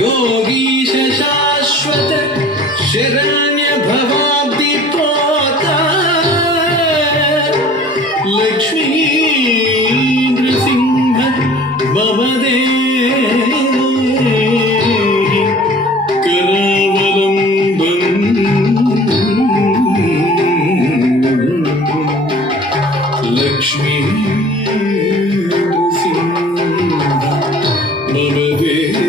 योगीश शाश्वत शरण्य भवाब्दि पोता लक्ष्मी नृसिंह मम देहि करावलम्बम् लक्ष्मी नृसिंह मम देहि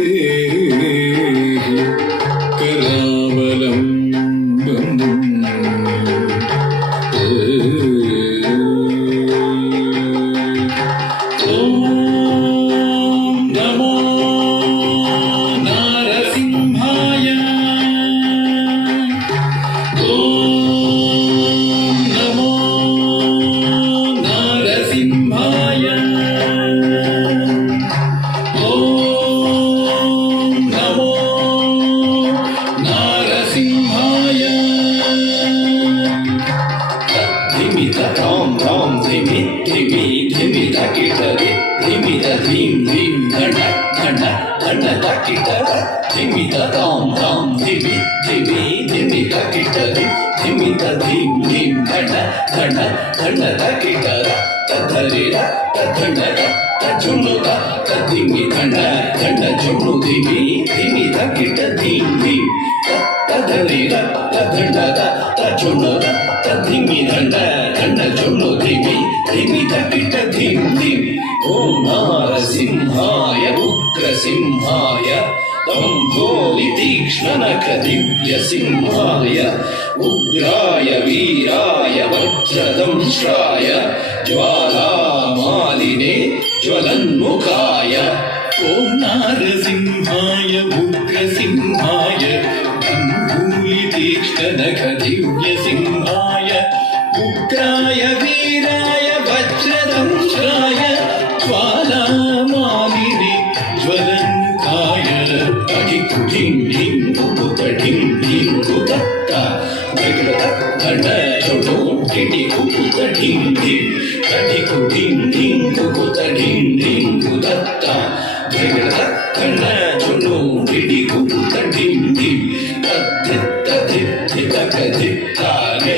ओम नारसिंहाय उग्रसिंहाय तीक्ष्णनखदिव्यसिंहाय उग्राय वीराय वज्रदंष्ट्राय ज्वालामालिने ज्वलन्मुखाय ओम नारसिंहाय उग्रसिंहाय तीक्ष्णनखदिव्यसिंहाय उग्राय वीराय वज्रदंष्ट्राय ज्वालामालिने ज्वलन्मुखाय ढिं ढिं कुकुत ढिं ढिं कुतत्त धड़ छोटो टिटी कुकुत ढिं ढिं ढिकु ढिं ढिं कुकुत ढिं ढिं कुतत्त धड़ छोटो टिटी कुकुत ढिं ढिं तद्धित धित धिं तद्धित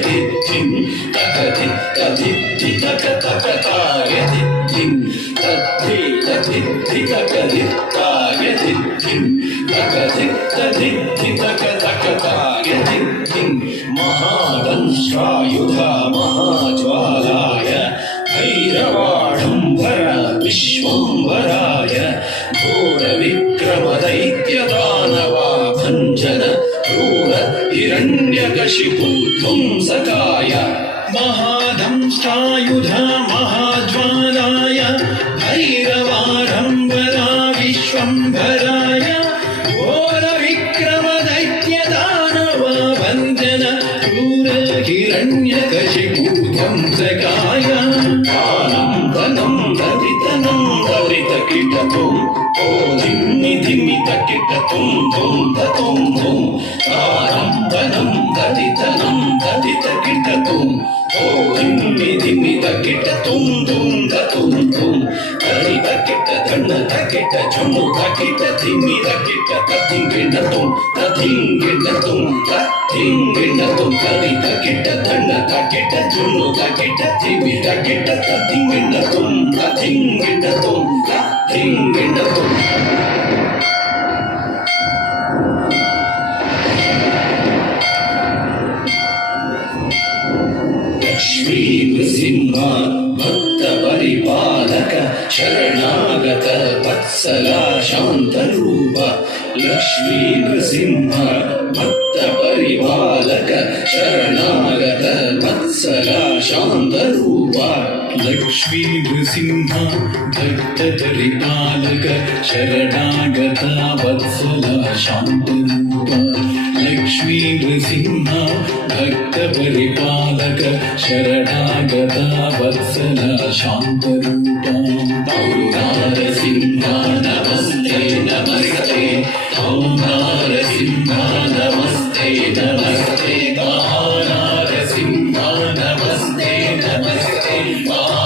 धिं महादंष्ट्रायुधा महाज्वालाय भैरवाडम्बर विश्वम्भराय घोरविक्रमदैत्यदानवा भञ्जन क्रूर हिरण्यकशिपु ध्वंसकाय महादंष्ट्रायुधा महाज्वालाय भैरवाडम्बरा विश्वम्भराय घोरविक्रमदैत्यदानवा भञ्जन क्रूर हिरण्यकशिपु ध्वंसकाय आनन्दनं दरितनं दरितकिटतुं ओ धिम्मि धिम्मि तकिटतुं धुं धतुं धुं आनन्दनं दरितनं दरितकिटतुं ओ धिम्मि धिम्मि तकिटतुं धुं धतुं धुं दरित किट धन तकिट झुनु तकिट धिम्मि तकिट तथिंगिणतुं तथिंगिणतुं तथिंगिणतुं दरित किट धन तकिट झुनु तकिट धिम्मि तकिट तथिंगिणतुं तथिंगिणतुं तथिंगिणतुं लक्ष्मी नृसिंह भक्त परिपालक शरणागत वत्सला शान्तरूप लक्ष्मी नृसिंह भक्त परिपालक शरणागत वत्सला शान्तरूप लक्ष्मी नृसिंह भक्त परिपालक शरणागत वत्सला शान्तरूप लक्ष्मी नृसिंह भक्त परिपालक शरणागत वत्सला शान्तरूप परिपालक